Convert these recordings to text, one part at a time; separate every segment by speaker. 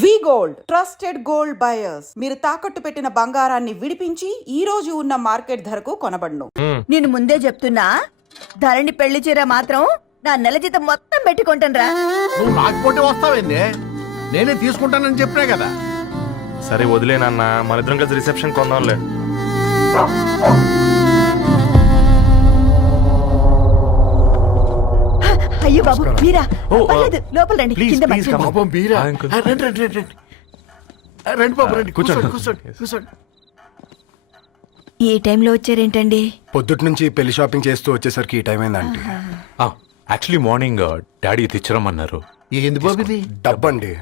Speaker 1: V gold trusted gold buyers. మీరు తాకట్టు పెట్టిన బంగారాన్ని విడిపించి ఈ రోజు ఉన్న మార్కెట్ ధరకు కొనబడును.
Speaker 2: నేను ముందే చెప్తున్నా ధరణి పెళ్ళి చీర మాత్రం నా నెల జీతం మొత్తం పెట్టుకుంటాను
Speaker 3: నువ్వు రాకపోతే వస్తావేంది నేనే తీసుకుంటానని చెప్పినా కదా.
Speaker 4: సరే వదిలేనన్న మన ఇద్దరం కలిసి రిసెప్షన్ కొందాంలే.
Speaker 2: అయ్యో బాబు మీరా? పర్లేదు లోపల రండి కింద
Speaker 4: ప్లీజ్,
Speaker 2: మంచం.
Speaker 4: come.
Speaker 3: పాపం బీరా
Speaker 4: ఆ, అంకుల్.
Speaker 3: ఆ, రండి రండి రండి రండి. ఆ, రండి బాబు రండి. కూర్చోండి.
Speaker 4: కూర్చోండి.
Speaker 3: కూర్చోండి కూర్చోండి.
Speaker 2: ఈ టైంలో వచ్చారేంటండి?
Speaker 5: పొద్దుటి నుంచి పెళ్ళి షాపింగ్ చేస్తూ వచ్చేసరికి ఈ టైం అయిందండి
Speaker 6: యాక్చువల్లీ మార్నింగ్ డాడీ తెచ్చరమన్నారు
Speaker 3: ఏంది బాబు ఇది?
Speaker 5: డబ్బండి.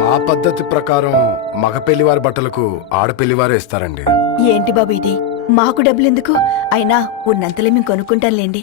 Speaker 5: మా పద్ధతి ప్రకారం మగ పెళ్ళివారి బట్టలకు ఆడపెళ్ళివారే ఇస్తారండి.
Speaker 2: ఏంటి బాబు ఇది? మాకు డబ్బులు ఎందుకు అయినా ఉన్నంతలే మేము కొనుక్కుంటాంలేండి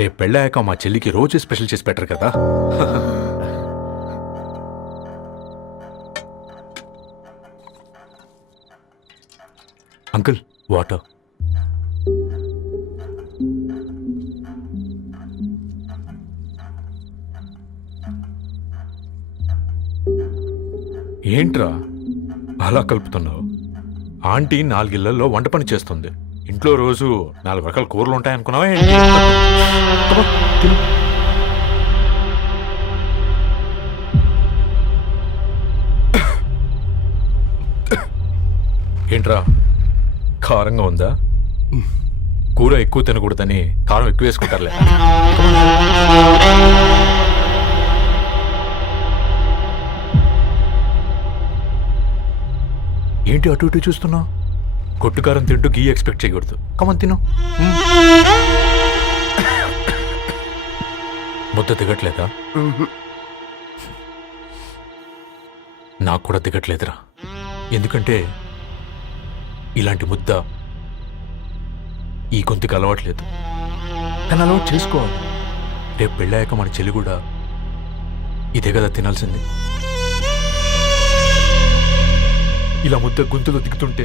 Speaker 6: రేపు పెళ్ళాక మా చెల్లికి రోజు స్పెషల్ చేసి పెట్టరు కదా. Uncle water. ఏంట్రా అలా కలుపుతున్నావు? ఆంటీ నాలుగిళ్ళలో వంట పని చేస్తుంది. ఇంట్లో రోజు నాలుగు రకాల కూరలు ఉంటాయనుకున్నావా ఏంటి? తిను. ఏంట్రా కారంగా ఉందా కూర ఎక్కువ తినకూడదని కారం ఎక్కువ వేసుకుంటారులే ఏంటి అటు ఇటు చూస్తున్నావు కొట్టుకారం తింటూ గీ ఎక్స్పెక్ట్ చేయకూడదు. కమన్ తిను. ముద్ద దిగట్లేదా? నాకు కూడా దిగట్లేదురా. ఎందుకంటే ఇలాంటి ముద్ద ఈ గొంతుకి అలవాట్లేదు. కానీ అలవాటు చేసుకోవాలి. రేపు పెళ్ళాక మన చెల్లి కూడా ఇదే కదా తినాల్సింది. ఇలా ముద్ద గొంతులో దిగుతుంటే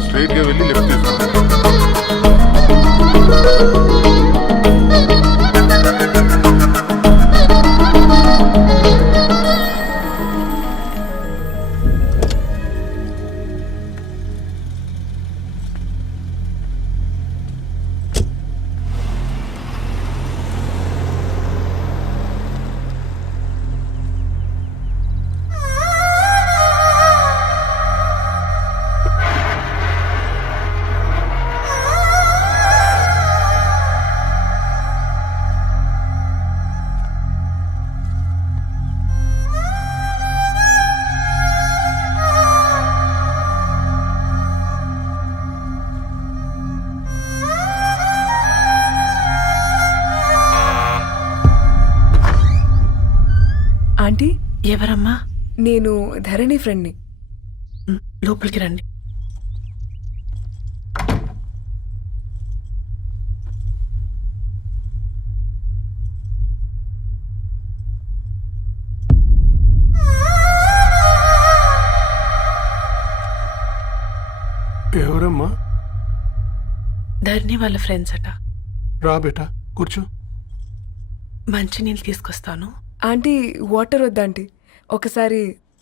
Speaker 7: స్ట్రైట్గా వెళ్ళి లెఫ్ట్ తీసుకోండి
Speaker 8: ఫ్రెండ్ని
Speaker 9: లోపలికి రండి.
Speaker 3: ఎవరమ్మా?
Speaker 9: ధర్ని వాళ్ళ ఫ్రెండ్స్ అట.
Speaker 3: రా బేటా కూర్చో.
Speaker 9: మంచినీళ్ళు తీసుకొస్తాను.
Speaker 8: ఆంటీ వాటర్ వద్దా ఆంటీ. ఒకసారి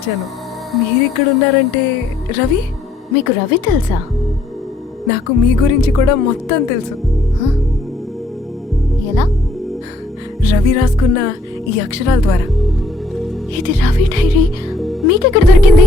Speaker 8: వచ్చాను. మీరు ఇక్కడ ఉన్నారంటే రవి?
Speaker 10: మీకు రవి తెలుసా?
Speaker 8: నాకు మీ గురించి కూడా మొత్తం తెలుసు?
Speaker 10: ఎలా?
Speaker 8: రవి రాసుకున్న ఈ అక్షరాల ద్వారా.
Speaker 10: ఇది రవి డైరీ. మీకెక్కడ దొరికింది?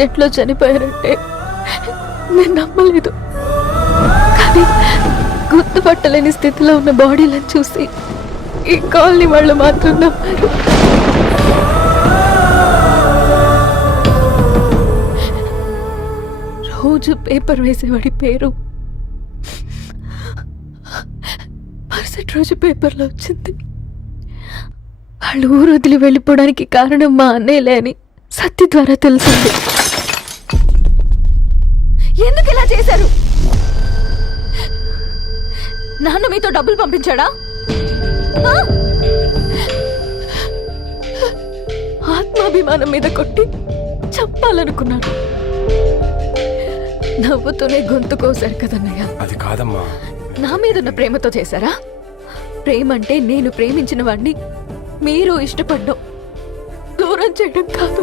Speaker 10: ట్రైన్ యాక్సిడెంట్లో చనిపోయారంటే నేను నమ్మలేదు. కానీ గుర్తుపట్టలేని స్థితిలో ఉన్న బాడీలను చూసి ఈ కాలనీ వాళ్ళు మాత్రం నమ్మారు. రోజు పేపర్ వేసేవాడి పేరు. మరుసటి రోజు పేపర్లో వచ్చింది. వాళ్ళు ఊరు వదిలి వెళ్ళిపోవడానికి కారణం మా అన్నయ్యలే అని సత్య ద్వారా తెలిసింది. ఎందుకు ఇలా చేశారు? నాన్న మీతో డబ్బులు పంపించాడా? ఆత్మాభిమానం మీద కొట్టి చంపాలనుకున్నాను నవ్వుతూనే గొంతు కోసారు కదన్నయ్య.
Speaker 11: అది కాదమ్మా.
Speaker 10: నా మీదున్న ప్రేమతో చేశారా? ప్రేమ అంటే నేను ప్రేమించిన వాడిని మీరు ఇష్టపడ్డం దూరం చేయడం కాదు.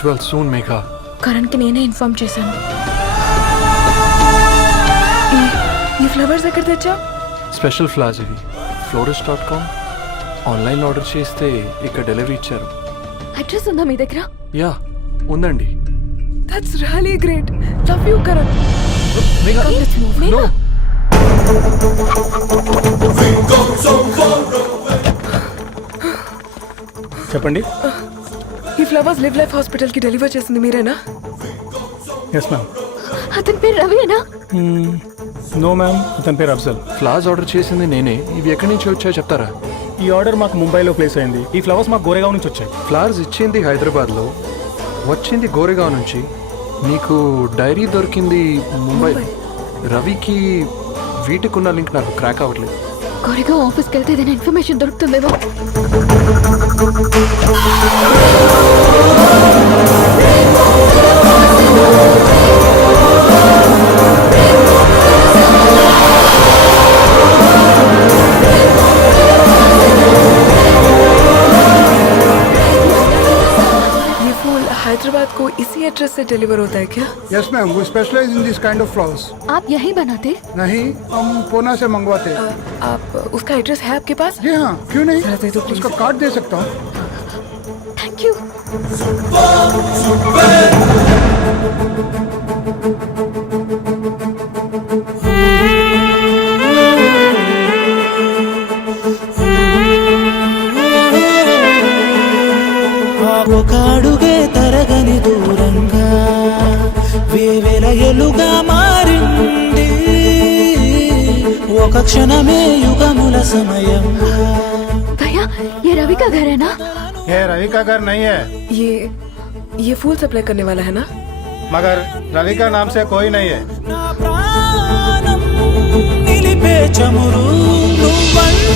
Speaker 11: గెట్ వెల్ సూన్ మేఘా
Speaker 8: కరణ్కి నేనే ఇన్ఫార్మ్ చేశాను. ఈ- ఫ్లవర్స్ ఎక్కడ తెచ్చా
Speaker 11: స్పెషల్ ఫ్లాస్ ఇవి. Florist dot com online order చేస్తే ఇక్కడ డెలివరీ ఇచ్చారు.
Speaker 10: అడ్రస్ ఉందా మీ దగ్గర?
Speaker 11: యా ఉందండి.
Speaker 8: That's really great love you Karan
Speaker 10: Megha
Speaker 12: చెప్పండి.
Speaker 8: ఈ ఫ్లవర్స్ లివ్ లైఫ్ హాస్పిటల్కి డెలివర్ చేసింది మీరేనా?
Speaker 12: ఎస్ మ్యామ్
Speaker 10: అతని పేరు రవియేనా
Speaker 12: నో మ్యామ్ అతని పేరు అఫ్జల్.
Speaker 11: ఫ్లాస్ ఆర్డర్ చేసింది నేనే. ఇవి ఎక్కడి నుంచి వచ్చాయో చెప్తారా?
Speaker 12: ఈ ఆర్డర్ మాకు ముంబైలో ప్లేస్ అయింది. ఈ ఫ్లవర్స్ మాకు గోరేగావ్ నుంచి వచ్చాయి.
Speaker 11: ఫ్లవర్స్ ఇచ్చింది హైదరాబాద్లో వచ్చింది గోరేగావ్ నుంచి. నీకు డైరీ దొరికింది ముంబై. రవికి వీటికున్న లింక్ నాకు క్రాక్ అవ్వట్లేదు.
Speaker 10: గోరిగా ఆఫీస్కి వెళ్తే ఏదైనా ఇన్ఫర్మేషన్ దొరుకుతుందేమో.
Speaker 11: Oh,
Speaker 8: हैदराबाद को इसी एड्रेस से डिलीवर होता है क्या?
Speaker 13: यस मैम वो specialize in this kind of flowers
Speaker 10: आप यही बनाते?
Speaker 13: नहीं हम पूना से मंगवाते।
Speaker 8: आ, आप उसका एड्रेस है आपके पास?
Speaker 13: जी हाँ क्यों नहीं?
Speaker 8: दे दो,
Speaker 13: उसका कार्ड दे सकता हूँ।
Speaker 10: थैंक यू
Speaker 14: ఒక క్షణమే యుగముల సమయంగా
Speaker 10: भैया ये रवि का घर है ना
Speaker 13: ये रवि का घर नहीं है
Speaker 8: ये ये फूल सप्लाई करने वाला है ना
Speaker 13: मगर रवि का नाम से कोई नहीं है
Speaker 14: నా ప్రాణం నిలిపే చమురు నువ్వంటూ